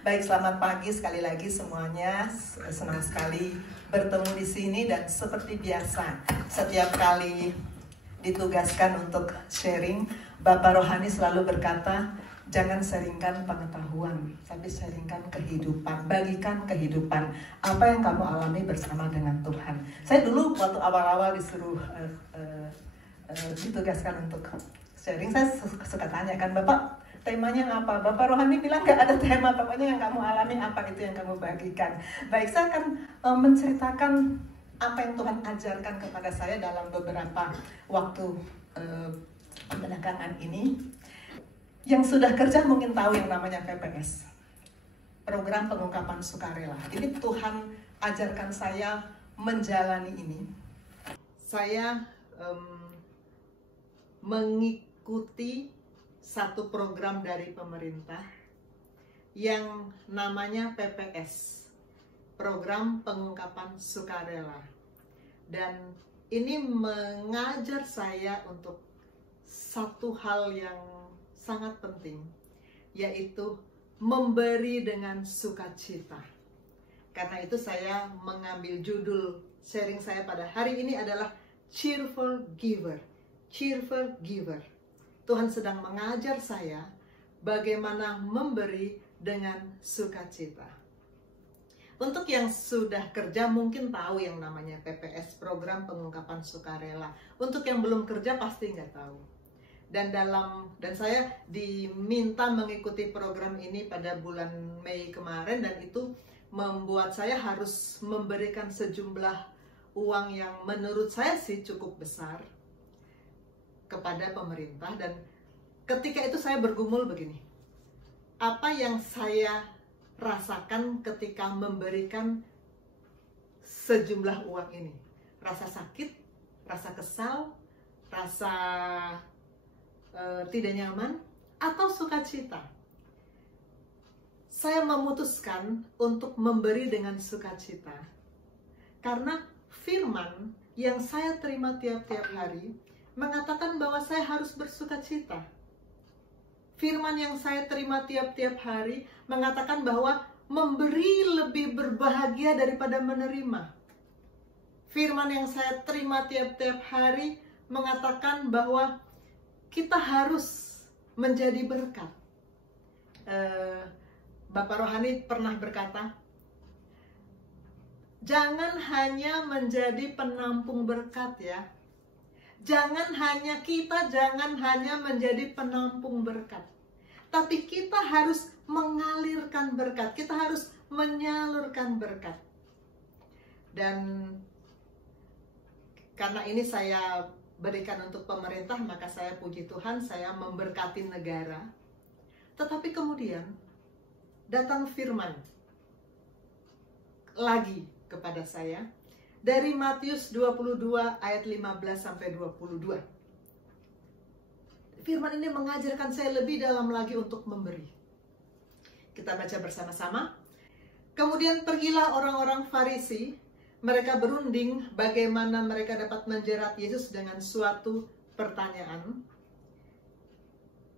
Baik, selamat pagi sekali lagi semuanya. Senang sekali bertemu di sini dan seperti biasa, setiap kali ditugaskan untuk sharing, Bapak Rohani selalu berkata, jangan sharingkan pengetahuan, tapi sharingkan kehidupan, bagikan kehidupan, apa yang kamu alami bersama dengan Tuhan. Saya dulu waktu awal-awal disuruh ditugaskan untuk sharing, saya suka tanyakan, Bapak, temanya apa? Bapak Rohani bilang gak ada tema, pokoknya yang kamu alami apa itu yang kamu bagikan. Baik, saya akan menceritakan apa yang Tuhan ajarkan kepada saya dalam beberapa waktu belakangan ini. Yang sudah kerja mungkin tahu yang namanya PPS, Program Pengungkapan Sukarela. Ini Tuhan ajarkan saya menjalani ini. Saya mengikuti satu program dari pemerintah yang namanya PPS, Program Pengungkapan Sukarela. Dan ini mengajar saya untuk satu hal yang sangat penting, yaitu memberi dengan sukacita. Karena itu saya mengambil judul sharing saya pada hari ini adalah Cheerful Giver. Cheerful Giver. Tuhan sedang mengajar saya bagaimana memberi dengan sukacita. Untuk yang sudah kerja mungkin tahu yang namanya PPS, Program Pengungkapan Sukarela. Untuk yang belum kerja pasti nggak tahu. Dan saya diminta mengikuti program ini pada bulan Mei kemarin, dan itu membuat saya harus memberikan sejumlah uang yang menurut saya sih cukup besar kepada pemerintah. Dan ketika itu saya bergumul begini, apa yang saya rasakan ketika memberikan sejumlah uang ini? Rasa sakit, rasa kesal, rasa tidak nyaman, atau sukacita? Saya memutuskan untuk memberi dengan sukacita karena firman yang saya terima tiap-tiap hari mengatakan bahwa saya harus bersukacita. Firman yang saya terima tiap-tiap hari mengatakan bahwa memberi lebih berbahagia daripada menerima. Firman yang saya terima tiap-tiap hari mengatakan bahwa kita harus menjadi berkat. Bapak Rohani pernah berkata, jangan hanya menjadi penampung berkat ya. Jangan hanya menjadi penampung berkat, tapi kita harus mengalirkan berkat, kita harus menyalurkan berkat. Dan karena ini saya berikan untuk pemerintah, maka saya puji Tuhan, saya memberkati negara. Tetapi kemudian datang firman lagi kepada saya dari Matius 22 ayat 15 sampai 22. Firman ini mengajarkan saya lebih dalam lagi untuk memberi. Kita baca bersama-sama. Kemudian pergilah orang-orang Farisi, mereka berunding bagaimana mereka dapat menjerat Yesus dengan suatu pertanyaan.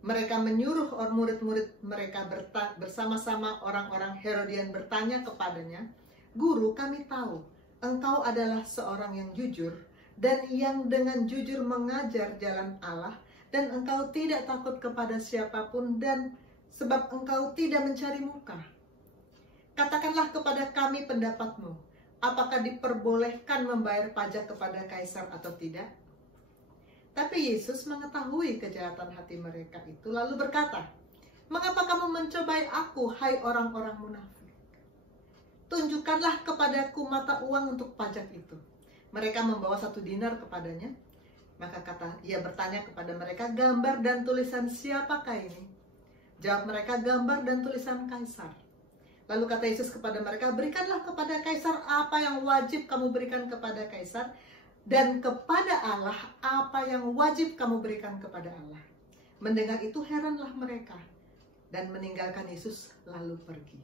Mereka menyuruh murid-murid mereka bersama-sama orang-orang Herodian bertanya kepadanya, Guru, kami tahu Engkau adalah seorang yang jujur dan yang dengan jujur mengajar jalan Allah, dan Engkau tidak takut kepada siapapun, dan sebab Engkau tidak mencari muka. Katakanlah kepada kami pendapatmu, apakah diperbolehkan membayar pajak kepada kaisar atau tidak? Tapi Yesus mengetahui kejahatan hati mereka itu, lalu berkata, mengapa kamu mencobai aku, hai orang-orang munafik? Tunjukkanlah kepadaku mata uang untuk pajak itu. Mereka membawa 1 dinar kepadanya. Maka ia bertanya kepada mereka, gambar dan tulisan siapakah ini? Jawab mereka, gambar dan tulisan kaisar. Lalu kata Yesus kepada mereka, berikanlah kepada kaisar apa yang wajib kamu berikan kepada kaisar, dan kepada Allah apa yang wajib kamu berikan kepada Allah. Mendengar itu heranlah mereka, dan meninggalkan Yesus lalu pergi.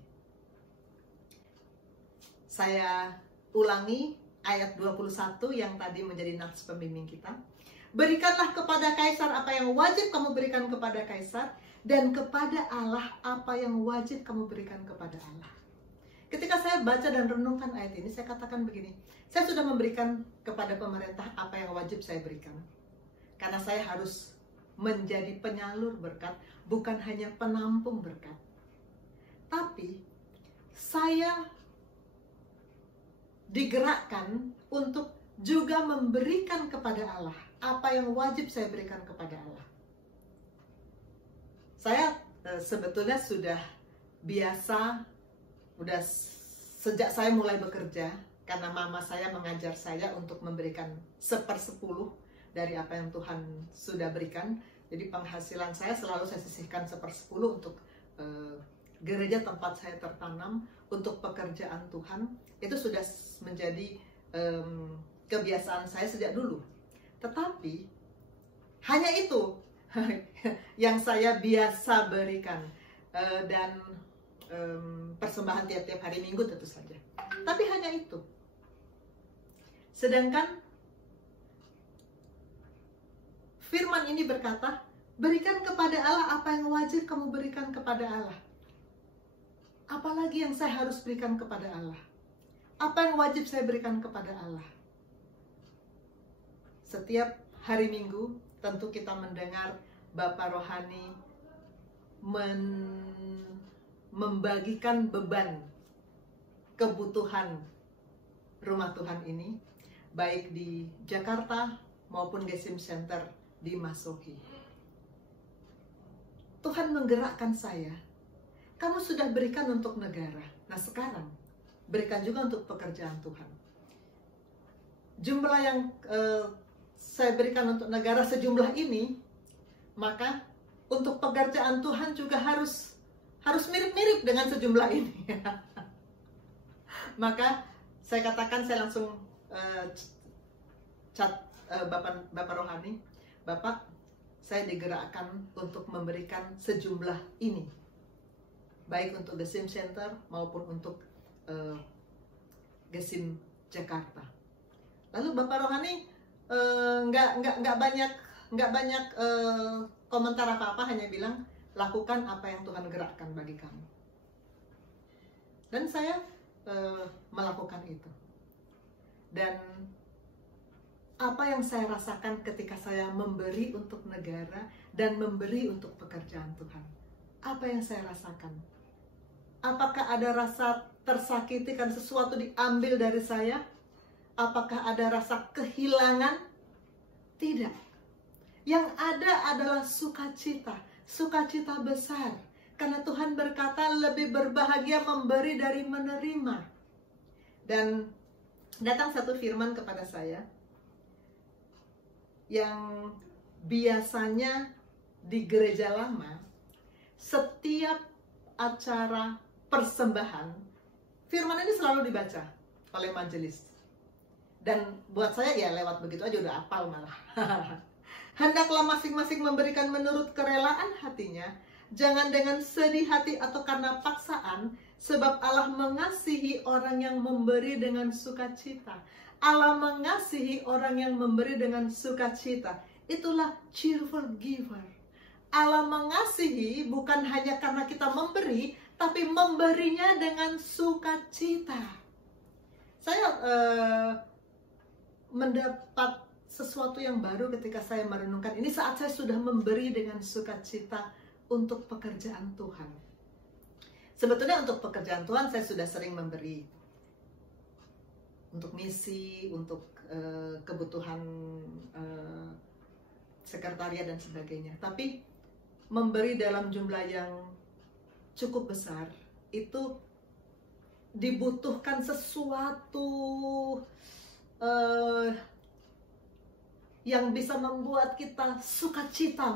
Saya ulangi ayat 21 yang tadi menjadi nats pembimbing kita. Berikanlah kepada kaisar apa yang wajib kamu berikan kepada kaisar, dan kepada Allah apa yang wajib kamu berikan kepada Allah. Ketika saya baca dan renungkan ayat ini, saya katakan begini, saya sudah memberikan kepada pemerintah apa yang wajib saya berikan. Karena saya harus menjadi penyalur berkat, bukan hanya penampung berkat. Tapi saya digerakkan untuk juga memberikan kepada Allah apa yang wajib saya berikan kepada Allah. Saya sebetulnya sudah biasa, udah sejak saya mulai bekerja, karena mama saya mengajar saya untuk memberikan 1/10 dari apa yang Tuhan sudah berikan. Jadi penghasilan saya selalu saya sisihkan 1/10 untuk gereja tempat saya tertanam, untuk pekerjaan Tuhan. Itu sudah menjadi kebiasaan saya sejak dulu. Tetapi hanya itu yang saya biasa berikan, dan persembahan tiap-tiap hari Minggu tentu saja. Tapi hanya itu. Sedangkan firman ini berkata, berikan kepada Allah apa yang wajib kamu berikan kepada Allah. Apalagi yang saya harus berikan kepada Allah? Apa yang wajib saya berikan kepada Allah? Setiap hari Minggu tentu kita mendengar Bapak Rohani membagikan beban kebutuhan rumah Tuhan ini, baik di Jakarta maupun Gesim Center di Masohi. Tuhan menggerakkan saya, kamu sudah berikan untuk negara, nah sekarang berikan juga untuk pekerjaan Tuhan. Jumlah yang saya berikan untuk negara sejumlah ini, maka untuk pekerjaan Tuhan juga harus mirip-mirip dengan sejumlah ini. Maka saya katakan, saya langsung chat Bapak Rohani, Bapak, saya digerakkan untuk memberikan sejumlah ini, baik untuk Gesim Center maupun untuk Gesim Jakarta. Lalu Bapak Rohani nggak banyak komentar apa-apa, hanya bilang, lakukan apa yang Tuhan gerakkan bagi kamu. Dan saya melakukan itu. Dan apa yang saya rasakan ketika saya memberi untuk negara dan memberi untuk pekerjaan Tuhan? Apa yang saya rasakan? Apakah ada rasa tersakiti karena sesuatu diambil dari saya? Apakah ada rasa kehilangan? Tidak. Yang ada adalah sukacita, sukacita besar. Karena Tuhan berkata lebih berbahagia memberi dari menerima. Dan datang satu firman kepada saya, yang biasanya di gereja lama, setiap acara persembahan, firman ini selalu dibaca oleh majelis. Dan buat saya ya lewat begitu aja udah hafal malah. Hendaklah masing-masing memberikan menurut kerelaan hatinya, jangan dengan sedih hati atau karena paksaan, sebab Allah mengasihi orang yang memberi dengan sukacita. Allah mengasihi orang yang memberi dengan sukacita. Itulah cheerful giver. Allah mengasihi bukan hanya karena kita memberi, tapi memberinya dengan sukacita. Saya mendapat sesuatu yang baru ketika saya merenungkan ini saat saya sudah memberi dengan sukacita untuk pekerjaan Tuhan. Sebetulnya untuk pekerjaan Tuhan saya sudah sering memberi. Untuk misi, untuk kebutuhan sekretariat dan sebagainya. Tapi memberi dalam jumlah yang cukup besar itu dibutuhkan sesuatu yang bisa membuat kita sukacita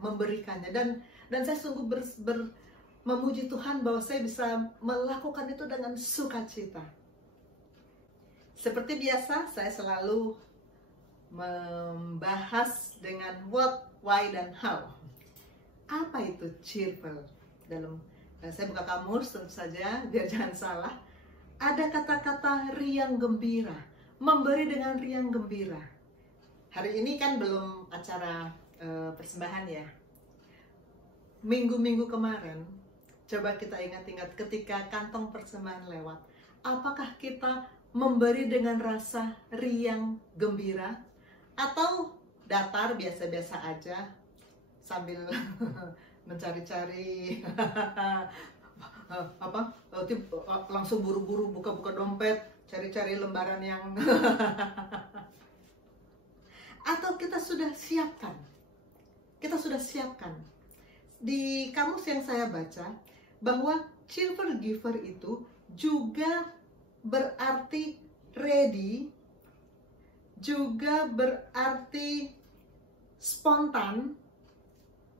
memberikannya. Dan saya sungguh memuji Tuhan bahwa saya bisa melakukan itu dengan sukacita. Seperti biasa, saya selalu membahas dengan what, why, dan how. Apa itu cheerful? Saya buka kamus tentu saja, biar jangan salah. Ada kata-kata riang gembira, memberi dengan riang gembira. Hari ini kan belum acara persembahan ya. minggu-minggu kemarin, coba kita ingat-ingat ketika kantong persembahan lewat, apakah kita memberi dengan rasa riang gembira atau datar biasa-biasa aja sambil mencari-cari langsung buru-buru buka-buka dompet, cari-cari lembaran yang atau kita sudah siapkan di kamus yang saya baca bahwa cheerful giver itu juga berarti ready, juga berarti spontan,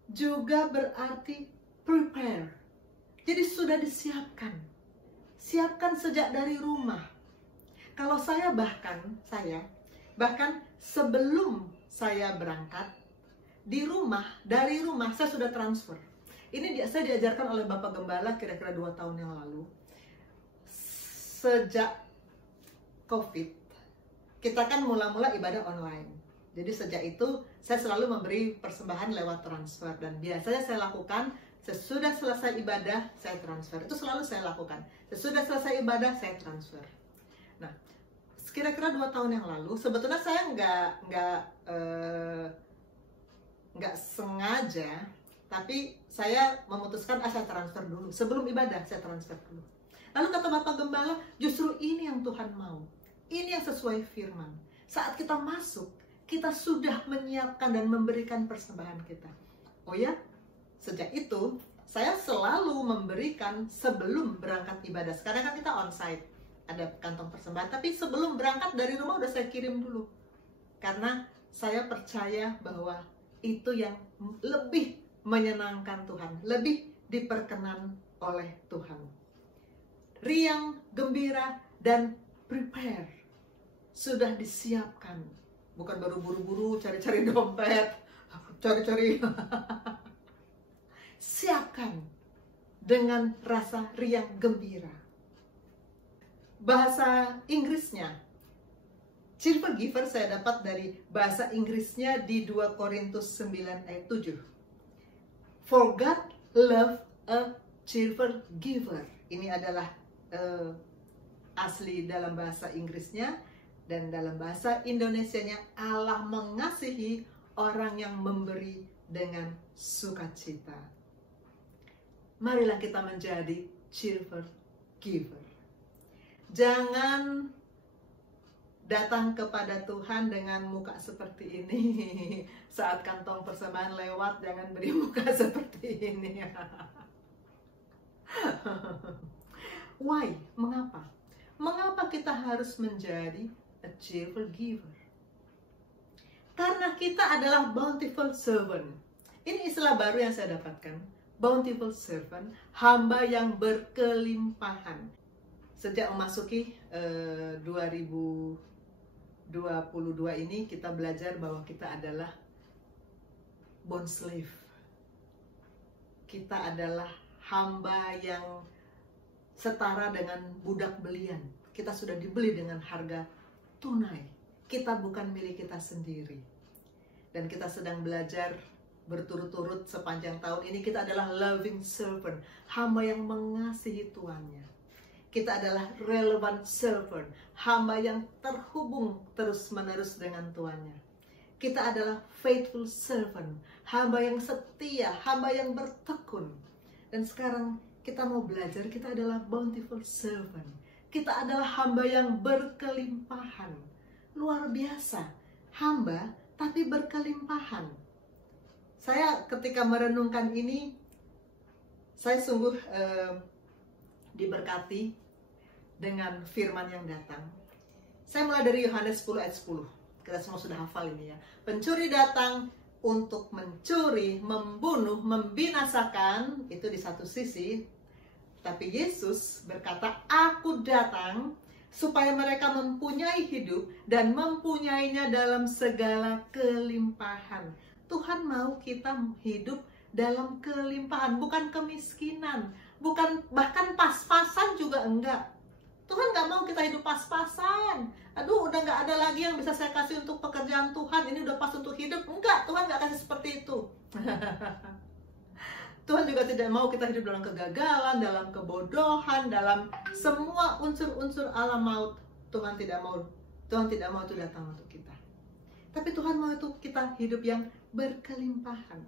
juga berarti prepare. Jadi sudah disiapkan. Siapkan sejak dari rumah. Kalau saya bahkan sebelum saya berangkat, dari rumah saya sudah transfer. Ini saya diajarkan oleh Bapak Gembala kira-kira 2 tahun yang lalu. Sejak COVID, kita kan mula-mula ibadah online. Jadi sejak itu saya selalu memberi persembahan lewat transfer. Dan biasanya saya lakukan sesudah selesai ibadah, saya transfer. Itu selalu saya lakukan. Sesudah selesai ibadah, saya transfer. Nah, kira-kira 2 tahun yang lalu, sebetulnya saya nggak sengaja, tapi saya memutuskan saya transfer dulu. Sebelum ibadah, saya transfer dulu. Lalu kata Bapak Gembala, justru ini yang Tuhan mau. Ini yang sesuai firman. Saat kita masuk, kita sudah menyiapkan dan memberikan persembahan kita. Oh ya, sejak itu, saya selalu memberikan sebelum berangkat ibadah. Sekarang kan kita onsite, ada kantong persembahan. Tapi sebelum berangkat dari rumah udah saya kirim dulu. Karena saya percaya bahwa itu yang lebih menyenangkan Tuhan, lebih diperkenan oleh Tuhan. Riang, gembira, dan prepare. Sudah disiapkan. Bukan baru buru-buru cari-cari dompet, cari-cari. Siapkan dengan rasa riang gembira. Bahasa Inggrisnya, cheerful giver saya dapat dari bahasa Inggrisnya di 2 Korintus 9 ayat 7. For God love a cheerful giver. Ini adalah asli dalam bahasa Inggrisnya, dan dalam bahasa Indonesianya, Allah mengasihi orang yang memberi dengan sukacita. Marilah kita menjadi cheerful giver. Jangan datang kepada Tuhan dengan muka seperti ini. Saat kantong persembahan lewat, jangan beri muka seperti ini. Why? Mengapa? Mengapa kita harus menjadi a cheerful giver? Karena kita adalah bountiful servant. Ini istilah baru yang saya dapatkan. Bountiful servant, hamba yang berkelimpahan. Sejak memasuki 2022 ini, kita belajar bahwa kita adalah bond slave. Kita adalah hamba yang setara dengan budak belian. Kita sudah dibeli dengan harga tunai. Kita bukan milik kita sendiri. Dan kita sedang belajar berturut-turut sepanjang tahun ini. Kita adalah loving servant, hamba yang mengasihi tuannya. Kita adalah relevant servant, hamba yang terhubung terus-menerus dengan tuannya. Kita adalah faithful servant, hamba yang setia, hamba yang bertekun. Dan sekarang kita mau belajar, kita adalah bountiful servant. Kita adalah hamba yang berkelimpahan. Luar biasa. Hamba tapi berkelimpahan. Saya ketika merenungkan ini, saya sungguh diberkati dengan firman yang datang. Saya mulai dari Yohanes 10 ayat 10. Kita semua sudah hafal ini ya. Pencuri datang untuk mencuri, membunuh, membinasakan, itu di satu sisi. Tapi Yesus berkata, aku datang supaya mereka mempunyai hidup dan mempunyainya dalam segala kelimpahan. Tuhan mau kita hidup dalam kelimpahan, bukan kemiskinan, bukan bahkan pas-pasan juga enggak. Tuhan nggak mau kita hidup pas-pasan. Aduh, udah nggak ada lagi yang bisa saya kasih untuk pekerjaan Tuhan, ini udah pas untuk hidup. Enggak, Tuhan nggak kasih seperti itu. Tuhan juga tidak mau kita hidup dalam kegagalan, dalam kebodohan, dalam semua unsur-unsur alam maut. Tuhan tidak mau itu datang untuk kita. Tapi Tuhan mau itu kita hidup yang berkelimpahan.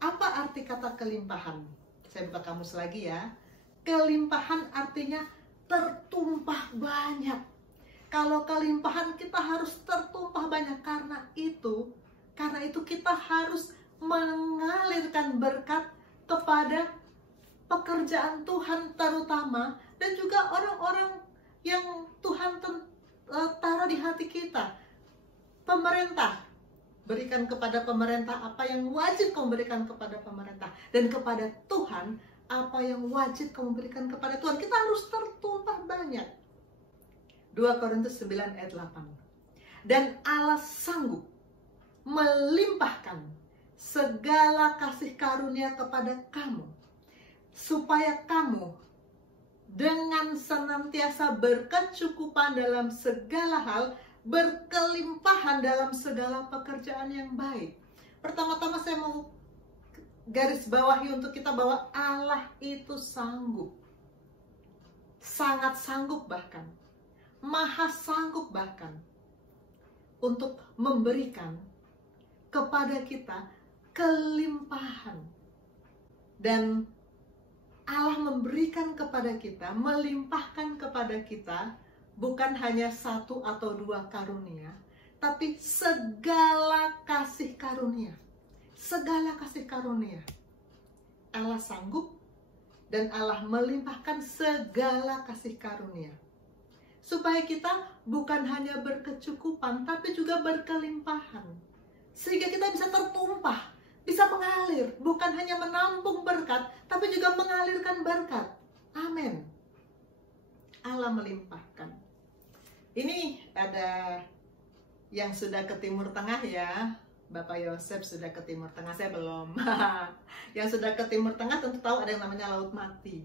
Apa arti kata kelimpahan? Saya buka kamus lagi ya. Kelimpahan artinya tertumpah banyak. Kalau kelimpahan kita harus tertumpah banyak, karena itu kita harus mengalirkan berkat kepada pekerjaan Tuhan terutama, dan juga orang-orang yang Tuhan taruh di hati kita. Pemerintah, berikan kepada pemerintah apa yang wajib kamu berikan kepada pemerintah, dan kepada Tuhan apa yang wajib kamu berikan kepada Tuhan. Kita harus tertumpah banyak. 2 Korintus 9 ayat 8. Dan Allah sanggup melimpahkan segala kasih karunia kepada kamu, supaya kamu dengan senantiasa berkecukupan dalam segala hal, berkelimpahan dalam segala pekerjaan yang baik. Pertama-tama saya mau garis bawahi untuk kita bahwa Allah itu sanggup. Sangat sanggup bahkan. Maha sanggup bahkan. Untuk memberikan kepada kita kelimpahan. Dan Allah memberikan kepada kita, melimpahkan kepada kita, bukan hanya 1 atau 2 karunia, tapi segala kasih karunia. Segala kasih karunia. Allah sanggup dan Allah melimpahkan segala kasih karunia. Supaya kita bukan hanya berkecukupan, tapi juga berkelimpahan. Sehingga kita bisa tertumpah, bisa mengalir, bukan hanya menampung berkat, tapi juga mengalirkan berkat. Amin. Allah melimpahkan. Ini ada yang sudah ke Timur Tengah ya. Bapak Yosef sudah ke Timur Tengah, saya belum. Yang sudah ke Timur Tengah tentu tahu ada yang namanya Laut Mati.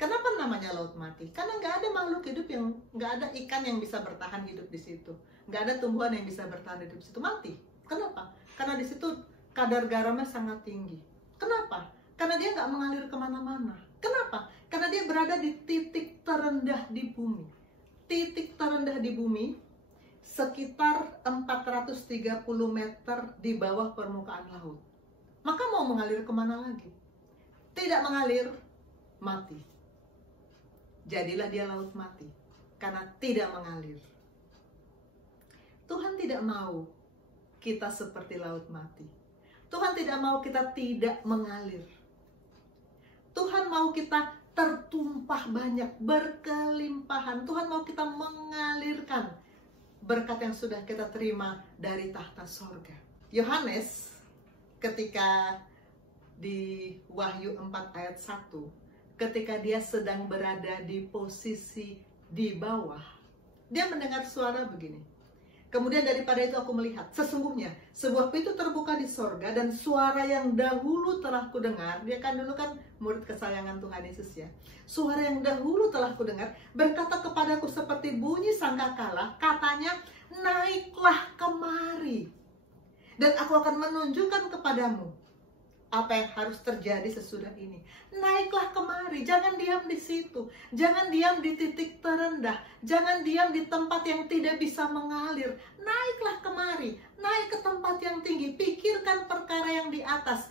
Kenapa namanya Laut Mati? Karena nggak ada makhluk hidup nggak ada ikan yang bisa bertahan hidup di situ. Nggak ada tumbuhan yang bisa bertahan hidup di situ. Mati. Kenapa? Karena di situ kadar garamnya sangat tinggi. Kenapa? Karena dia nggak mengalir kemana-mana. Kenapa? Karena dia berada di titik terendah di bumi. Titik terendah di bumi sekitar 430 meter di bawah permukaan laut. Maka mau mengalir kemana lagi? Tidak mengalir, mati. Jadilah dia laut mati, karena tidak mengalir. Tuhan tidak mau kita seperti laut mati. Tuhan tidak mau kita tidak mengalir. Tuhan mau kita tertumpah banyak, berkelimpahan. Tuhan mau kita mengalirkan berkat yang sudah kita terima dari tahta sorga. Yohanes ketika di Wahyu 4 ayat 1, ketika dia sedang berada di posisi di bawah, dia mendengar suara begini. Kemudian daripada itu aku melihat, sesungguhnya sebuah pintu terbuka di sorga, dan suara yang dahulu telah kudengar, dia kan dulu kan murid kesayangan Tuhan Yesus ya. Suara yang dahulu telah kudengar berkata kepadaku seperti bunyi sangkakala, katanya, naiklah kemari, dan aku akan menunjukkan kepadamu apa yang harus terjadi sesudah ini. Naiklah kemari, jangan diam di situ, jangan diam di titik terendah, jangan diam di tempat yang tidak bisa mengalir. Naiklah kemari, naik ke tempat yang tinggi, pikirkan perkara yang di atas,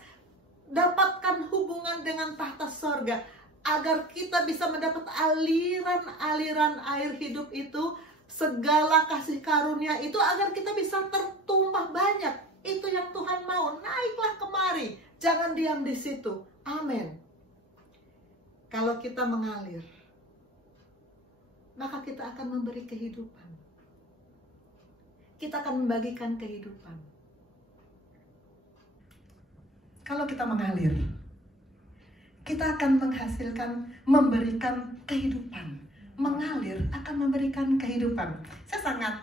dapatkan hubungan dengan tahta sorga, agar kita bisa mendapat aliran-aliran air hidup itu, segala kasih karunia itu, agar kita bisa tertumpah banyak. Itu yang Tuhan mau. Naiklah kemari, jangan diam di situ. Amin. Kalau kita mengalir, maka kita akan memberi kehidupan. Kita akan membagikan kehidupan. Kalau kita mengalir, kita akan menghasilkan, memberikan kehidupan. Mengalir akan memberikan kehidupan. Saya sangat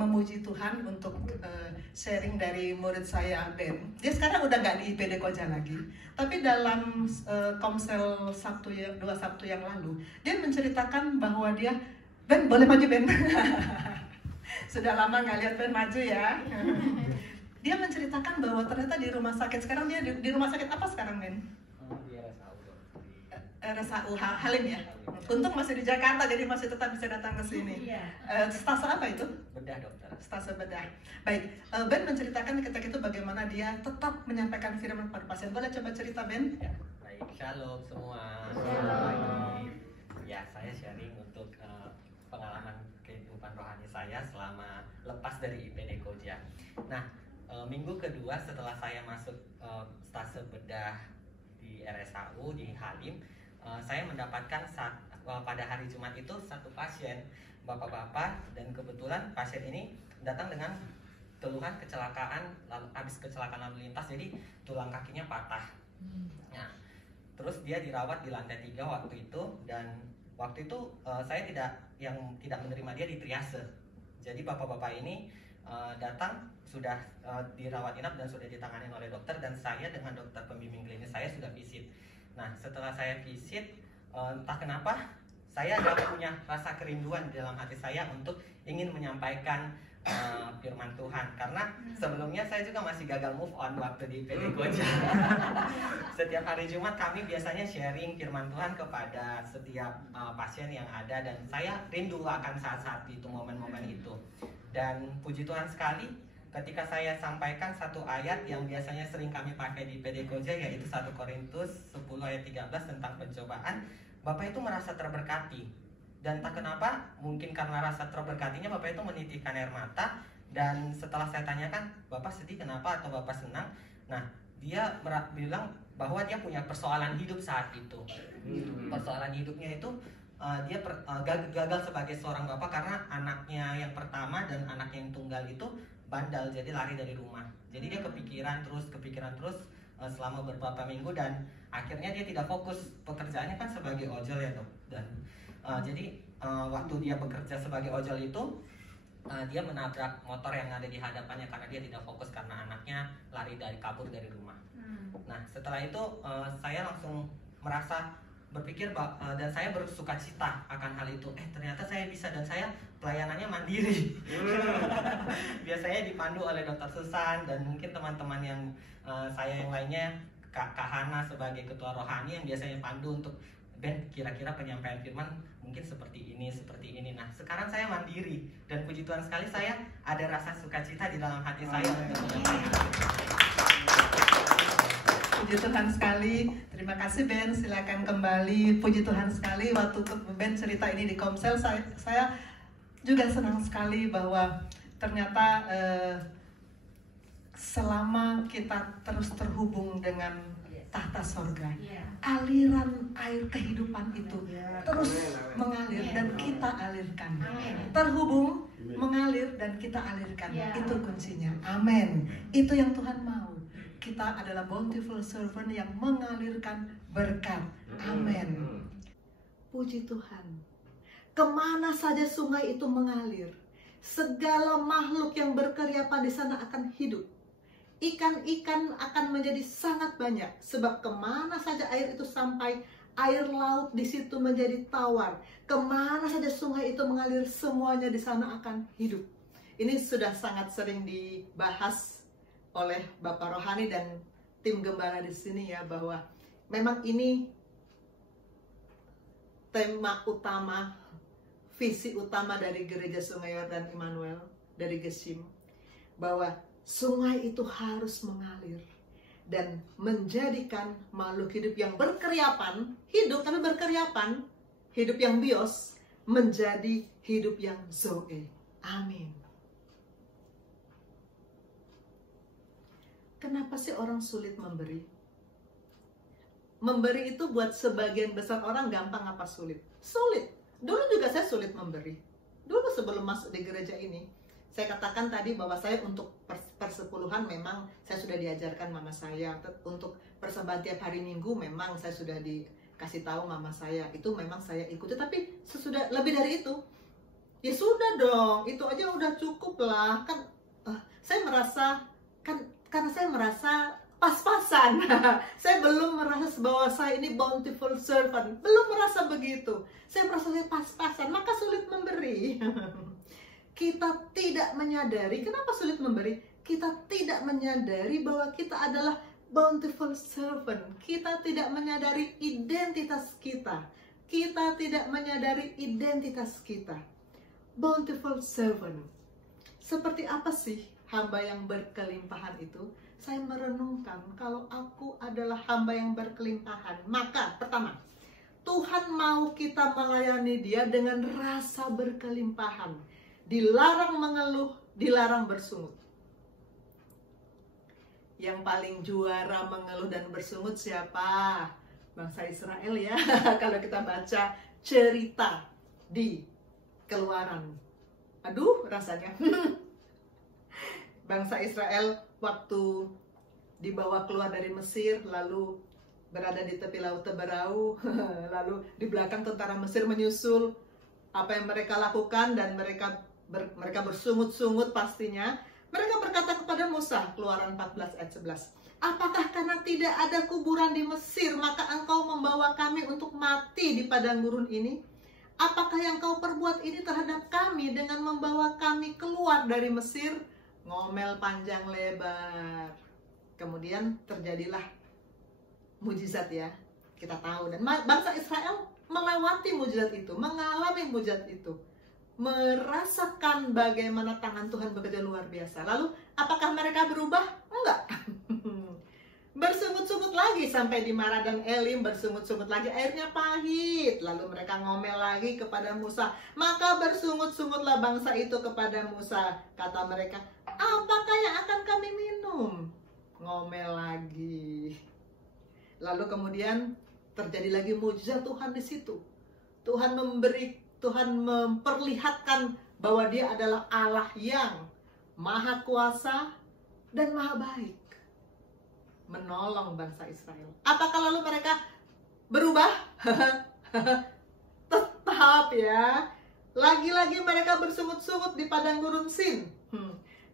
memuji Tuhan untuk sharing dari murid saya, Ben. Dia sekarang udah nggak di PD Koja lagi, tapi dalam komsel 2 Sabtu yang lalu, dia menceritakan bahwa dia, Ben boleh maju Ben? Sudah lama nggak lihat Ben maju ya. Dia menceritakan bahwa ternyata di rumah sakit, sekarang dia di rumah sakit apa sekarang Ben? RSAU Halim ya. Untung masih di Jakarta, jadi masih tetap bisa datang ke sini. Stase apa itu? Bedah, dokter. Stase bedah. Baik, Ben menceritakan ketika itu bagaimana dia tetap menyampaikan firman pada pasien. Boleh coba cerita, Ben? Ya, baik. Shalom semua. Shalom. Ya, saya sharing untuk pengalaman kehidupan rohani saya selama lepas dari IPD Koja. Nah, minggu kedua setelah saya masuk stase bedah di RSAU di Halim, saya mendapatkan pada hari Jumat itu satu pasien bapak-bapak, dan kebetulan pasien ini datang dengan keluhan kecelakaan, habis kecelakaan lalu lintas, jadi tulang kakinya patah. Nah, terus dia dirawat di lantai 3 waktu itu, dan waktu itu saya tidak menerima dia di triase. Jadi bapak-bapak ini datang sudah dirawat inap dan sudah ditangani oleh dokter, dan saya dengan dokter pembimbing klinis saya sudah visit. Nah, setelah saya visit, entah kenapa saya ada punya rasa kerinduan di dalam hati saya untuk ingin menyampaikan firman Tuhan, karena sebelumnya saya juga masih gagal move on waktu di PD Koja. Setiap hari Jumat kami biasanya sharing firman Tuhan kepada setiap pasien yang ada, dan saya rindu akan saat-saat itu, momen-momen itu. Dan puji Tuhan sekali, ketika saya sampaikan satu ayat yang biasanya sering kami pakai di PD Koja, yaitu 1 Korintus 10 ayat 13 tentang pencobaan, Bapak itu merasa terberkati. Dan tak kenapa, mungkin karena rasa terberkatinya, Bapak itu menitikkan air mata. Dan setelah saya tanyakan, Bapak sedih kenapa atau Bapak senang? Nah, dia bilang bahwa dia punya persoalan hidup saat itu. Persoalan hidupnya itu dia gagal sebagai seorang bapak karena anaknya yang pertama dan anaknya yang tunggal itu bandal, jadi lari dari rumah. Jadi dia kepikiran terus selama beberapa minggu, dan akhirnya dia tidak fokus. Pekerjaannya kan sebagai ojol ya, dok. Dan jadi waktu dia bekerja sebagai ojol itu, dia menabrak motor yang ada di hadapannya karena dia tidak fokus karena anaknya kabur dari rumah. Nah, setelah itu saya langsung berpikir dan saya bersuka cita akan hal itu. Ternyata saya bisa, dan saya pelayanannya mandiri. Biasanya dipandu oleh Dokter Susan dan mungkin teman-teman yang saya yang lainnya, Kak Hana sebagai ketua rohani yang biasanya pandu untuk Ben, kira-kira penyampaian firman mungkin seperti ini. Nah, sekarang saya mandiri, dan puji Tuhan sekali saya ada rasa sukacita di dalam hati saya untuk menyampaikan. Puji Tuhan sekali, terima kasih Ben, silakan kembali. Puji Tuhan sekali, waktu Ben cerita ini di Komsel, saya juga senang sekali bahwa ternyata selama kita terus terhubung dengan tahta sorga, aliran air kehidupan itu terus mengalir dan kita alirkan. Terhubung, mengalir dan kita alirkan, itu kuncinya. Amin. Itu yang Tuhan mau. Kita adalah bountiful servant yang mengalirkan berkat. Amin. Puji Tuhan. Kemana saja sungai itu mengalir, segala makhluk yang berkeriapan di sana akan hidup. Ikan-ikan akan menjadi sangat banyak, sebab kemana saja air itu sampai, air laut di situ menjadi tawar. Kemana saja sungai itu mengalir, semuanya di sana akan hidup. Ini sudah sangat sering dibahas oleh Bapak Rohani dan tim gembala di sini ya, bahwa memang ini tema utama, visi utama dari Gereja Sungai Yordan Immanuel, dari Gesim, bahwa sungai itu harus mengalir dan menjadikan makhluk hidup yang berkeriapan, hidup tapi berkeriapan, hidup yang bios, menjadi hidup yang zoe. Amin. Kenapa sih orang sulit memberi? Memberi itu buat sebagian besar orang gampang apa sulit? Sulit. Dulu juga saya sulit memberi. Dulu sebelum masuk di gereja ini, saya katakan tadi bahwa saya untuk persepuluhan memang saya sudah diajarkan mama saya. Untuk persembahan tiap hari Minggu memang saya sudah dikasih tahu mama saya. Itu memang saya ikuti. Tapi sesudah lebih dari itu, ya sudah dong. Itu aja udah cukup lah. Kan saya merasa, karena saya merasa pas-pasan. Saya belum merasa bahwa saya ini bountiful servant. Belum merasa begitu. Saya merasa saya pas-pasan. Maka sulit memberi. Kita tidak menyadari, kenapa sulit memberi? Kita tidak menyadari bahwa kita adalah bountiful servant. Kita tidak menyadari identitas kita. Kita tidak menyadari identitas kita. Bountiful servant. Seperti apa sih hamba yang berkelimpahan itu? Saya merenungkan, kalau aku adalah hamba yang berkelimpahan, maka pertama, Tuhan mau kita melayani Dia dengan rasa berkelimpahan. Dilarang mengeluh, dilarang bersungut. Yang paling juara mengeluh dan bersungut siapa? Bangsa Israel ya. Kalau kita baca cerita di Keluaran. Aduh, rasanya. Bangsa Israel waktu dibawa keluar dari Mesir, lalu berada di tepi laut Teberau, lalu di belakang tentara Mesir menyusul. Apa yang mereka lakukan, dan mereka bersungut-sungut pastinya. Mereka berkata kepada Musa, Keluaran 14 ayat 11, apakah karena tidak ada kuburan di Mesir, maka engkau membawa kami untuk mati di padang gurun ini? Apakah yang kau perbuat ini terhadap kami dengan membawa kami keluar dari Mesir? Ngomel panjang lebar. Kemudian terjadilah mujizat ya. Kita tahu, dan bangsa Israel melewati mujizat itu, mengalami mujizat itu, merasakan bagaimana tangan Tuhan bekerja luar biasa. Lalu apakah mereka berubah? Enggak. Bersungut-sungut lagi sampai di Mara dan Elim, bersungut-sungut lagi, airnya pahit. Lalu mereka ngomel lagi kepada Musa. Maka bersungut-sungutlah bangsa itu kepada Musa. Kata mereka, apakah yang akan kami minum? Ngomel lagi. Lalu kemudian terjadi lagi mujizat Tuhan di situ. Tuhan memperlihatkan bahwa Dia adalah Allah yang Maha Kuasa dan Maha Baik, menolong bangsa Israel. Apakah lalu mereka berubah? Tetap ya. Lagi-lagi mereka bersungut-sungut di padang gurun Sin.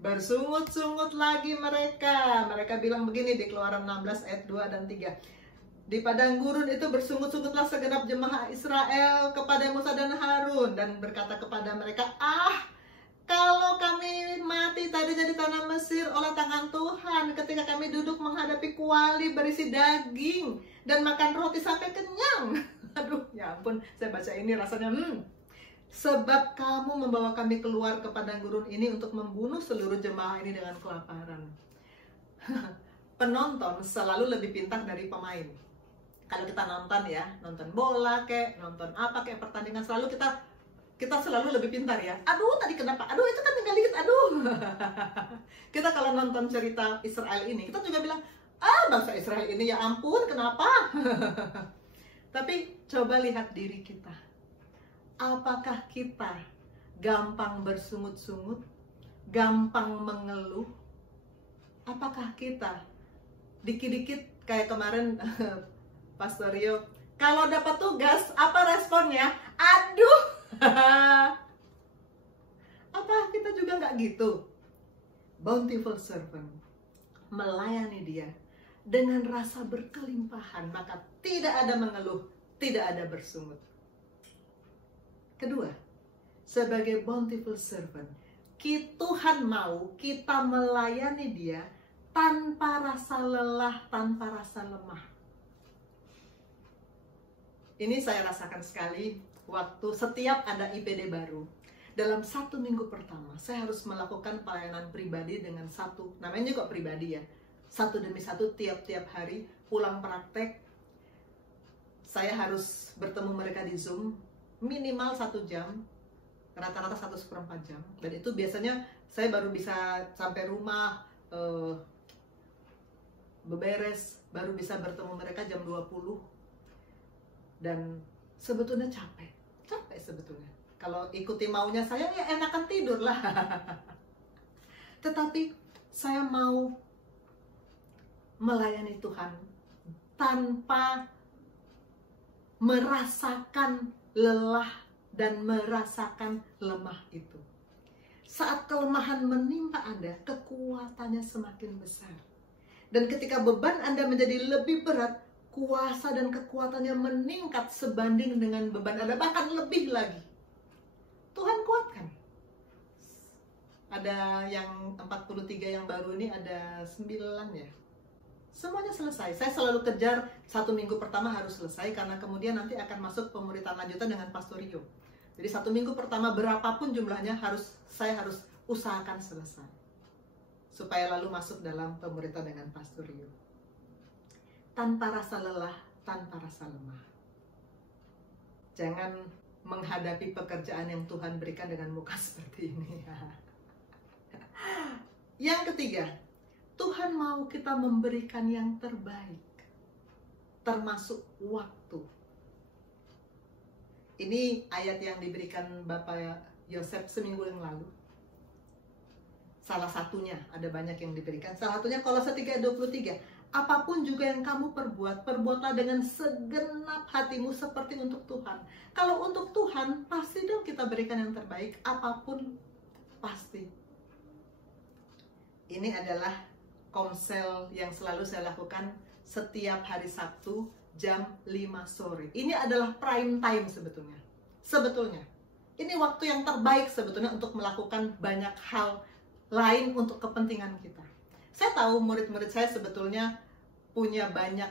Bersungut-sungut lagi mereka. Mereka bilang begini di Keluaran 16 ayat 2 dan 3. Di padang gurun itu bersungut-sungutlah segenap jemaah Israel kepada Musa dan Harun, dan berkata kepada mereka, kalau kami mati tadi di tanah Mesir oleh tangan Tuhan, ketika kami duduk menghadapi kuali berisi daging dan makan roti sampai kenyang. Aduh, ya ampun, saya baca ini rasanya sebab kamu membawa kami keluar ke padang gurun ini untuk membunuh seluruh jemaah ini dengan kelaparan. Penonton selalu lebih pintar dari pemain. Kalau kita nonton ya, nonton bola kek, nonton apa kek, pertandingan, selalu kita selalu lebih pintar ya. Aduh, tadi kenapa? Aduh, itu kan tinggal dikit. Aduh. Kita kalau nonton cerita Israel ini, kita juga bilang, bangsa Israel ini ya ampun, kenapa? Tapi coba lihat diri kita. Apakah kita gampang bersungut-sungut, gampang mengeluh? Apakah kita dikit-dikit kayak kemarin Pastor Rio, kalau dapat tugas, apa responnya? Aduh. Apa kita juga nggak gitu? Bountiful servant, melayani Dia dengan rasa berkelimpahan, maka tidak ada mengeluh, tidak ada bersungut. Kedua, sebagai bountiful servant, Tuhan mau kita melayani Dia tanpa rasa lelah, tanpa rasa lemah. Ini saya rasakan sekali waktu setiap ada IPD baru. Dalam 1 minggu pertama, saya harus melakukan pelayanan pribadi dengan namanya juga pribadi ya. 1 demi 1 tiap-tiap hari, pulang praktek. Saya harus bertemu mereka di Zoom, minimal 1 jam, rata-rata 1/4 jam. Dan itu biasanya saya baru bisa sampai rumah, beberes, baru bisa bertemu mereka jam 20. Dan sebetulnya capek sebetulnya. Kalau ikuti maunya saya, ya enakan tidur lah. Tetapi saya mau melayani Tuhan tanpa merasakan lelah dan merasakan lemah itu. Saat kelemahan menimpa Anda, kekuatannya semakin besar. Dan ketika beban Anda menjadi lebih berat, kuasa dan kekuatannya meningkat sebanding dengan beban Anda, bahkan lebih lagi. Tuhan kuatkan. Ada yang 43 yang baru ini, ada 9 ya. Semuanya selesai. Saya selalu kejar 1 minggu pertama harus selesai, karena kemudian nanti akan masuk pemuritan lanjutan dengan Pastor Rio. Jadi 1 minggu pertama berapapun jumlahnya saya harus usahakan selesai, supaya lalu masuk dalam pemuritan dengan Pastor Rio. Tanpa rasa lelah, tanpa rasa lemah. Jangan menghadapi pekerjaan yang Tuhan berikan dengan muka seperti ini. Yang ketiga, Tuhan mau kita memberikan yang terbaik, termasuk waktu. Ini ayat yang diberikan Bapak Yosef seminggu yang lalu. Salah satunya, ada banyak yang diberikan. Salah satunya Kolose 3:23. Apapun juga yang kamu perbuat, perbuatlah dengan segenap hatimu seperti untuk Tuhan. Kalau untuk Tuhan, pasti dong kita berikan yang terbaik. Apapun, pasti. Ini adalah komsel yang selalu saya lakukan setiap hari Sabtu jam 5 sore. Ini adalah prime time sebetulnya. Sebetulnya. Ini waktu yang terbaik sebetulnya untuk melakukan banyak hal lain untuk kepentingan kita. Saya tahu murid-murid saya sebetulnya punya banyak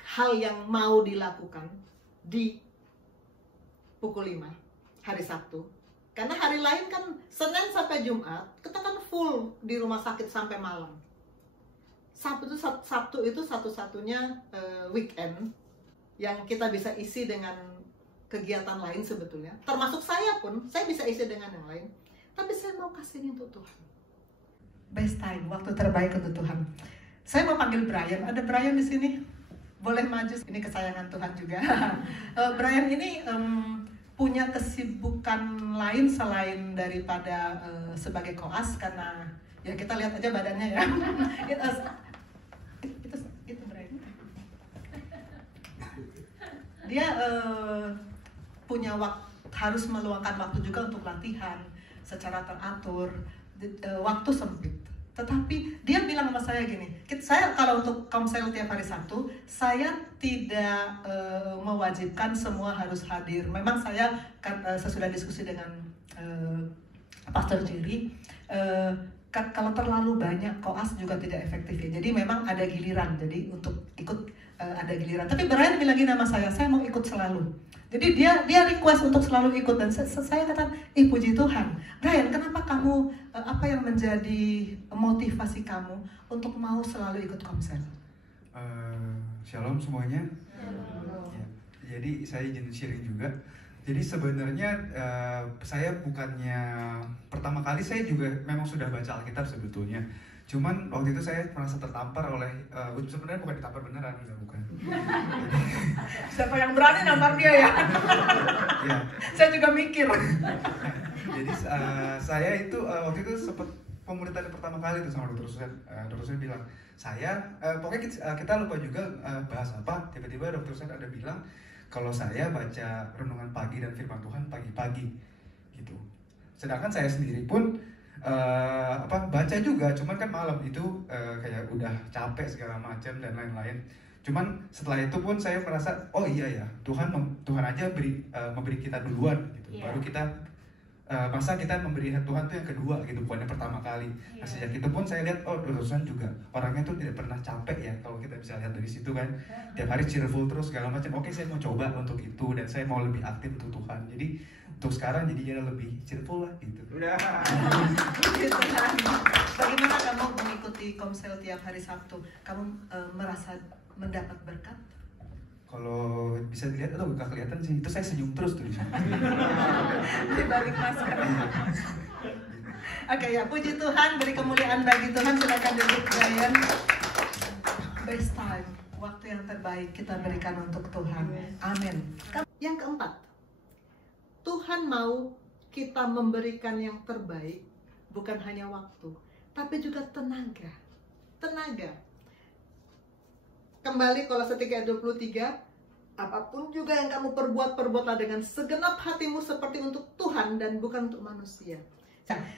hal yang mau dilakukan di pukul 5 hari Sabtu. Karena hari lain kan Senin sampai Jumat, kita kan full di rumah sakit sampai malam. Sabtu itu satu-satunya weekend yang kita bisa isi dengan kegiatan lain sebetulnya. Termasuk saya pun, saya bisa isi dengan yang lain. Tapi saya mau kasih ini untuk Tuhan. Best time, waktu terbaik untuk Tuhan. Saya mau panggil Brian. Ada Brian di sini? Boleh maju? Ini kesayangan Tuhan juga. Brian ini punya kesibukan lain selain daripada sebagai koas, karena ya kita lihat aja badannya ya. Itu Brian. Dia punya harus meluangkan waktu juga untuk latihan secara teratur, waktu sempit. Tetapi dia bilang sama saya gini, saya kalau untuk komsel tiap hari Sabtu, saya tidak mewajibkan semua harus hadir. Memang saya sesudah diskusi dengan Pastor Jerry, kalau terlalu banyak koas juga tidak efektif ya. Jadi memang ada giliran, jadi untuk ikut ada giliran. Tapi Brian bilang gini sama saya mau ikut selalu. Jadi dia request untuk selalu ikut, dan saya kata, puji Tuhan. Brian, kenapa kamu, apa yang menjadi motivasi kamu untuk mau selalu ikut komsel? Shalom semuanya. Ya, jadi saya izin sharing juga. Jadi sebenarnya saya bukannya pertama kali, saya juga memang sudah baca Alkitab sebetulnya. Cuman waktu itu saya merasa tertampar oleh, sebenarnya bukan ditampar beneran, bukan. Siapa yang berani nampar dia ya? Ya. Saya juga mikir. Jadi saya itu waktu itu sempat pemuritan pertama kali itu sama Dr. Susan. Dr. Susan bilang, pokoknya kita lupa juga bahas apa. Tiba-tiba Dr. Susan ada bilang, kalau saya baca renungan pagi dan firman Tuhan pagi-pagi gitu. Sedangkan saya sendiri pun baca juga, cuman kan malam itu kayak udah capek segala macam dan lain-lain. Cuman setelah itu pun saya merasa, oh iya ya, Tuhan aja memberi kita duluan gitu. Baru kita masa kita memberi Tuhan tuh yang kedua gitu, bukan yang pertama kali. Nah, sejak itu pun saya lihat, oh Tuhan juga orangnya tuh tidak pernah capek ya, kalau kita bisa lihat dari situ kan. Tiap hari cheerful terus segala macam. Oke, saya mau coba untuk itu dan saya mau lebih aktif untuk Tuhan. Jadi untuk sekarang jadinya lebih cheerful lah gitu. Bagaimana kamu mengikuti komsel tiap hari Sabtu? Kamu merasa mendapat berkat? Kalau bisa dilihat atau gak kelihatan sih, itu saya senyum terus tuh di sana. Di balik masker. Oke ya, puji Tuhan, beri kemuliaan bagi Tuhan. Silakan duduk, Brian. Best time, waktu yang terbaik kita berikan untuk Tuhan. Amin. Yang keempat, Tuhan mau kita memberikan yang terbaik, bukan hanya waktu, tapi juga tenaga. Tenaga. Kembali Kolose 3:23, apapun juga yang kamu perbuat, perbuatlah dengan segenap hatimu seperti untuk Tuhan dan bukan untuk manusia.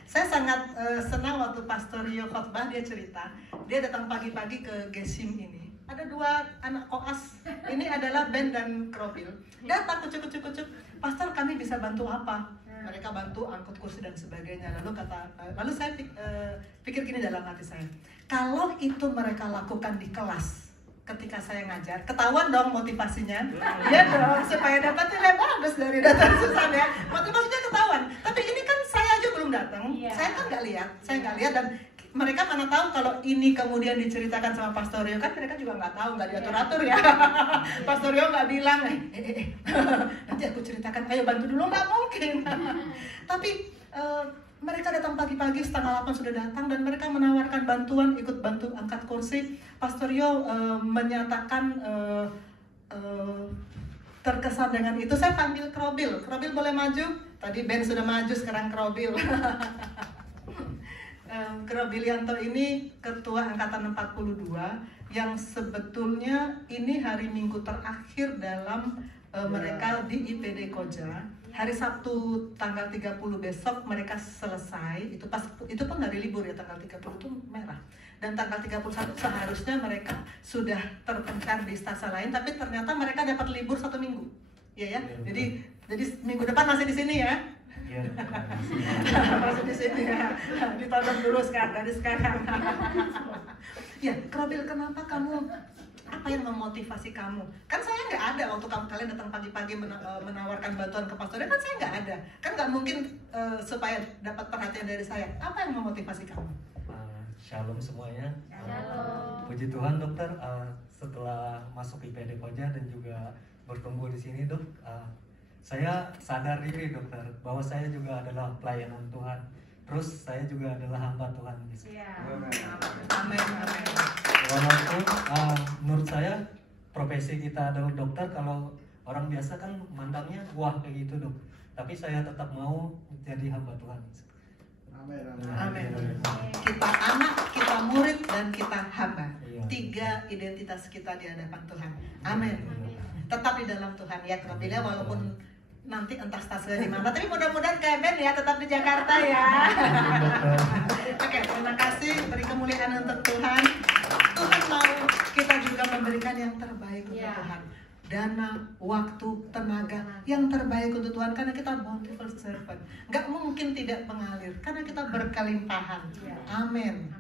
Saya sangat senang waktu Pastor Rio khotbah, dia cerita, dia datang pagi-pagi ke Gesim ini. Ada 2 anak koas, ini adalah Ben dan Krobil. Datang kucuk-kucuk, Pastor kami bisa bantu apa? Mereka bantu angkut kursi dan sebagainya. Lalu saya pikir gini dalam hati saya, kalau itu mereka lakukan di kelas ketika saya ngajar, ketahuan dong motivasinya. Ya dong, supaya dapat nilai bagus dari Dr. Susan ya. Motivasinya ketahuan. Tapi ini kan saya aja belum datang. Saya kan nggak lihat, dan mereka mana tahu kalau ini kemudian diceritakan sama Pastor Rio, kan mereka juga nggak tahu, nggak diatur-atur ya. Pastor Rio nggak bilang, nanti aku ceritakan, ayo bantu dulu, nggak mungkin. Tapi mereka datang pagi-pagi, 7:30 sudah datang, dan mereka menawarkan bantuan, ikut bantu angkat kursi. Pastor Rio menyatakan terkesan dengan itu. Saya panggil Krobil boleh maju? Tadi Ben sudah maju, sekarang Krobil. Krobilianto ini ketua angkatan 42 yang sebetulnya ini hari Minggu terakhir dalam mereka di IPD Koja. Hari Sabtu tanggal 30 besok mereka selesai. Itu pun hari libur ya, tanggal 30 itu merah. Dan tanggal 31 seharusnya mereka sudah terpencar di stase lain, tapi ternyata mereka dapat libur 1 minggu. Ya. Jadi minggu depan masih di sini ya. Masih di sini ya. Ditonton dulu dari sekarang. Ya, Krobil, kenapa kamu, apa yang memotivasi kamu? Kan saya nggak ada waktu kalian datang pagi-pagi menawarkan bantuan ke pastornya, kan saya nggak ada. Kan nggak mungkin supaya dapat perhatian dari saya. Apa yang memotivasi kamu? Shalom semuanya. Shalom. Puji Tuhan dokter, setelah masuk IPD Koja dan juga bertumbuh di sini dok, saya sadar diri dokter bahwa saya juga adalah pelayanan Tuhan. Terus saya juga adalah hamba Tuhan. Amin. Walaupun menurut saya profesi kita adalah dokter, kalau orang biasa kan mandangnya wah kayak gitu dok. Tapi saya tetap mau jadi hamba Tuhan. Amin. Kita anak, kita murid, dan kita hamba. Iya. 3 identitas kita di hadapan Tuhan. Amin. Tetap di dalam Tuhan ya, Krobilnya, walaupun nanti entah stasiun di mana, tapi mudah-mudahan kayak Ben ya, tetap di Jakarta ya. Oke, terima kasih, beri kemuliaan untuk Tuhan. Tuhan mau kita juga memberikan yang terbaik untuk Tuhan. Dana, waktu, tenaga yang terbaik untuk Tuhan, karena kita bountiful servant. Nggak mungkin tidak mengalir, karena kita berkelimpahan. Amin.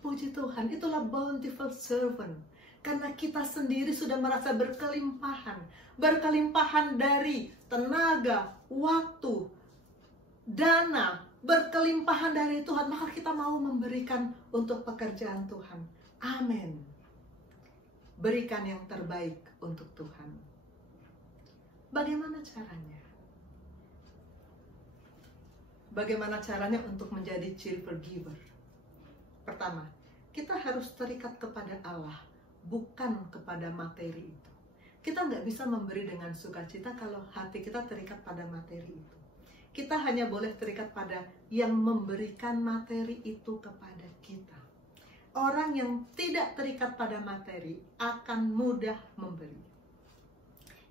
Puji Tuhan, itulah bountiful servant. Karena kita sendiri sudah merasa berkelimpahan. Berkelimpahan dari tenaga, waktu, dana, berkelimpahan dari Tuhan. Maka kita mau memberikan untuk pekerjaan Tuhan. Amin. Berikan yang terbaik untuk Tuhan. Bagaimana caranya? Bagaimana caranya untuk menjadi cheerful giver? Pertama, kita harus terikat kepada Allah, bukan kepada materi itu. Kita nggak bisa memberi dengan sukacita kalau hati kita terikat pada materi itu. Kita hanya boleh terikat pada yang memberikan materi itu kepada kita. Orang yang tidak terikat pada materi akan mudah memberi.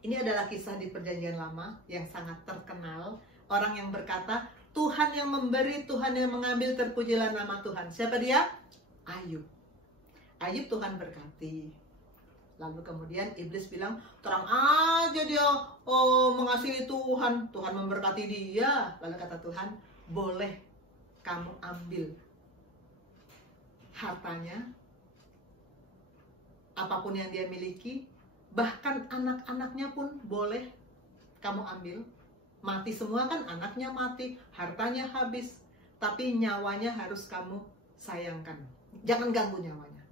Ini adalah kisah di Perjanjian Lama yang sangat terkenal. Orang yang berkata, Tuhan yang memberi, Tuhan yang mengambil, terpujilah nama Tuhan. Siapa dia? Ayub. Ayub Tuhan berkati. Lalu kemudian iblis bilang, terang aja dia mengasihi Tuhan. Tuhan memberkati dia. Lalu kata Tuhan, boleh kamu ambil hartanya, apapun yang dia miliki, bahkan anak-anaknya pun boleh kamu ambil. Mati semua kan, anaknya mati, hartanya habis, tapi nyawanya harus kamu sayangkan. Jangan ganggu nyawanya.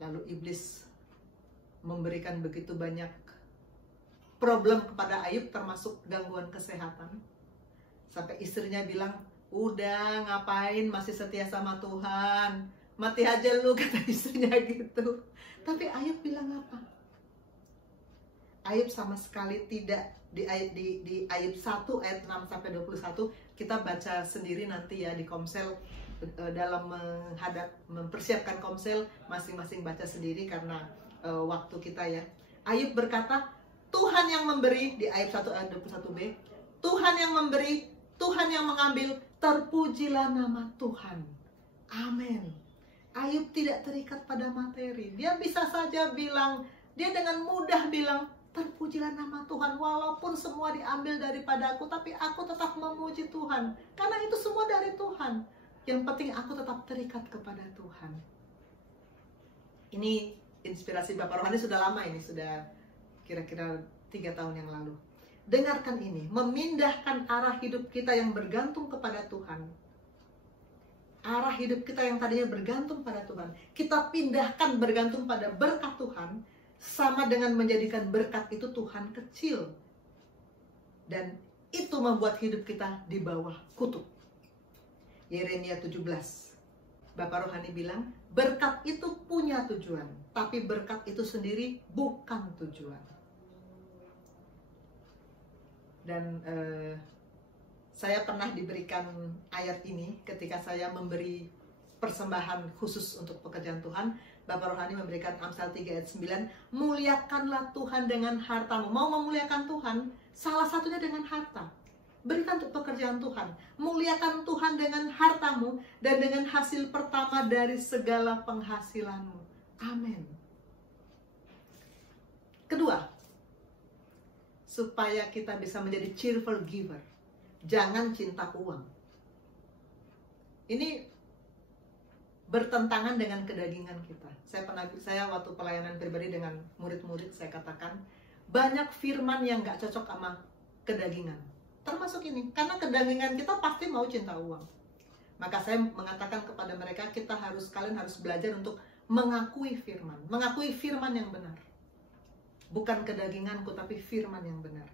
Lalu iblis memberikan begitu banyak problem kepada Ayub, termasuk gangguan kesehatan. Sampai istrinya bilang, udah ngapain masih setia sama Tuhan, mati aja lu, kata istrinya gitu. Tapi Ayub bilang apa? Ayub sama sekali tidak. Di Ayub 1 ayat 6 sampai 21 kita baca sendiri nanti ya di Komsel, dalam mempersiapkan Komsel masing-masing baca sendiri karena waktu kita ya. Ayub berkata, Tuhan yang memberi, di Ayub 1 ayat 21b, Tuhan yang memberi, Tuhan yang mengambil, terpujilah nama Tuhan. Amin. Ayub tidak terikat pada materi. Dia bisa saja bilang, dia dengan mudah bilang, Terpujilah nama Tuhan, walaupun semua diambil daripada aku, tapi aku tetap memuji Tuhan. Karena itu semua dari Tuhan. Yang penting aku tetap terikat kepada Tuhan. Ini inspirasi Bapak Rohani sudah lama ini, sudah kira-kira 3 tahun yang lalu. Dengarkan ini, memindahkan arah hidup kita yang bergantung kepada Tuhan. Arah hidup kita yang tadinya bergantung pada Tuhan, kita pindahkan bergantung pada berkat Tuhan, sama dengan menjadikan berkat itu Tuhan kecil. Dan itu membuat hidup kita di bawah kutuk. Yeremia 17. Bapak Rohani bilang, berkat itu punya tujuan, tapi berkat itu sendiri bukan tujuan. Dan saya pernah diberikan ayat ini ketika saya memberi persembahan khusus untuk pekerjaan Tuhan. Bapak Rohani memberikan Amsal 3 ayat 9, muliakanlah Tuhan dengan hartamu. Mau memuliakan Tuhan, salah satunya dengan harta. Berikan untuk pekerjaan Tuhan. Muliakan Tuhan dengan hartamu dan dengan hasil pertama dari segala penghasilanmu. Amin. Kedua, supaya kita bisa menjadi cheerful giver, jangan cinta uang. Ini bertentangan dengan kedagingan kita. Saya waktu pelayanan pribadi dengan murid-murid, saya katakan banyak firman yang gak cocok sama kedagingan. Termasuk ini, karena kedagingan kita pasti mau cinta uang. Maka saya mengatakan kepada mereka, kalian harus belajar untuk mengakui firman yang benar. Bukan kedaginganku, tapi firman yang benar.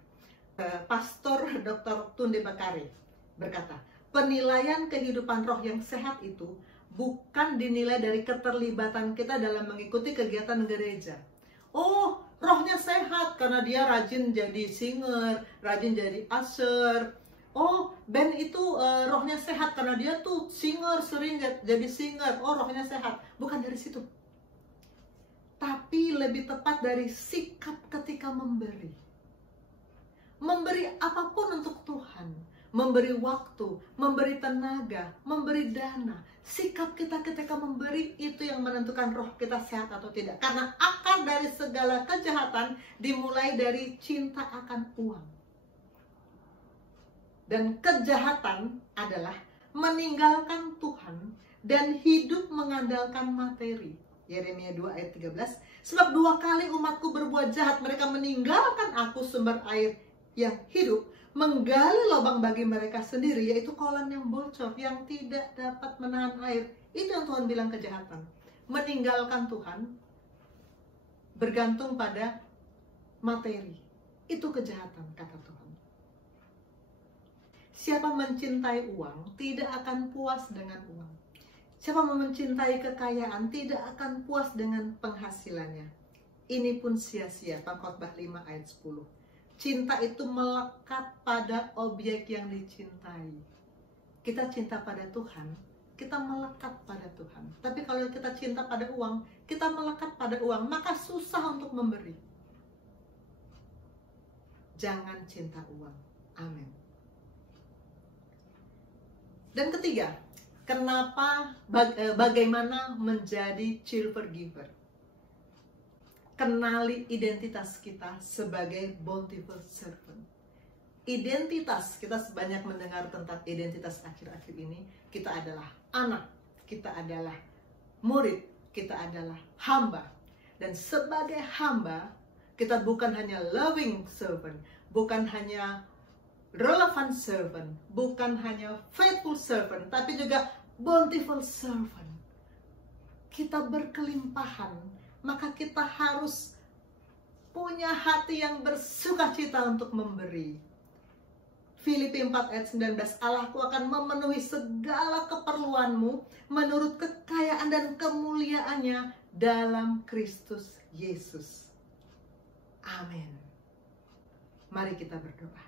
Pastor Dr. Tunde Bakare berkata, penilaian kehidupan roh yang sehat itu bukan dinilai dari keterlibatan kita dalam mengikuti kegiatan gereja. Oh, rohnya sehat karena dia rajin jadi singer, rajin jadi usher. Oh, band itu rohnya sehat karena dia tuh singer, sering jadi singer. Oh, rohnya sehat. Bukan dari situ. Tapi lebih tepat dari sikap ketika memberi. Memberi apapun untuk Tuhan. Memberi waktu, memberi tenaga, memberi dana. Sikap kita ketika memberi itu yang menentukan roh kita sehat atau tidak. Karena akar dari segala kejahatan dimulai dari cinta akan uang. Dan kejahatan adalah meninggalkan Tuhan dan hidup mengandalkan materi. Yeremia 2 ayat 13. Sebab 2 kali umatku berbuat jahat, mereka meninggalkan aku sumber air yang hidup, menggali lubang bagi mereka sendiri, yaitu kolam yang bocor, yang tidak dapat menahan air. Itu yang Tuhan bilang kejahatan. Meninggalkan Tuhan, bergantung pada materi. Itu kejahatan, kata Tuhan. Siapa mencintai uang, tidak akan puas dengan uang. Siapa mencintai kekayaan, tidak akan puas dengan penghasilannya. Ini pun sia-sia, Pengkhotbah 5 ayat 10. Cinta itu melekat pada objek yang dicintai. Kita cinta pada Tuhan, kita melekat pada Tuhan. Tapi kalau kita cinta pada uang, kita melekat pada uang, maka susah untuk memberi. Jangan cinta uang. Amin. Dan ketiga, bagaimana menjadi cheerful giver? Kenali identitas kita sebagai bountiful servant. Identitas, kita banyak mendengar tentang identitas akhir-akhir ini. Kita adalah anak, kita adalah murid, kita adalah hamba. Dan sebagai hamba, kita bukan hanya loving servant, bukan hanya relevant servant, bukan hanya faithful servant, tapi juga bountiful servant. Kita berkelimpahan, maka kita harus punya hati yang bersukacita untuk memberi. Filipi 4 ayat 19, Allahku akan memenuhi segala keperluanmu menurut kekayaan dan kemuliaannya dalam Kristus Yesus. Amin. Mari kita berdoa.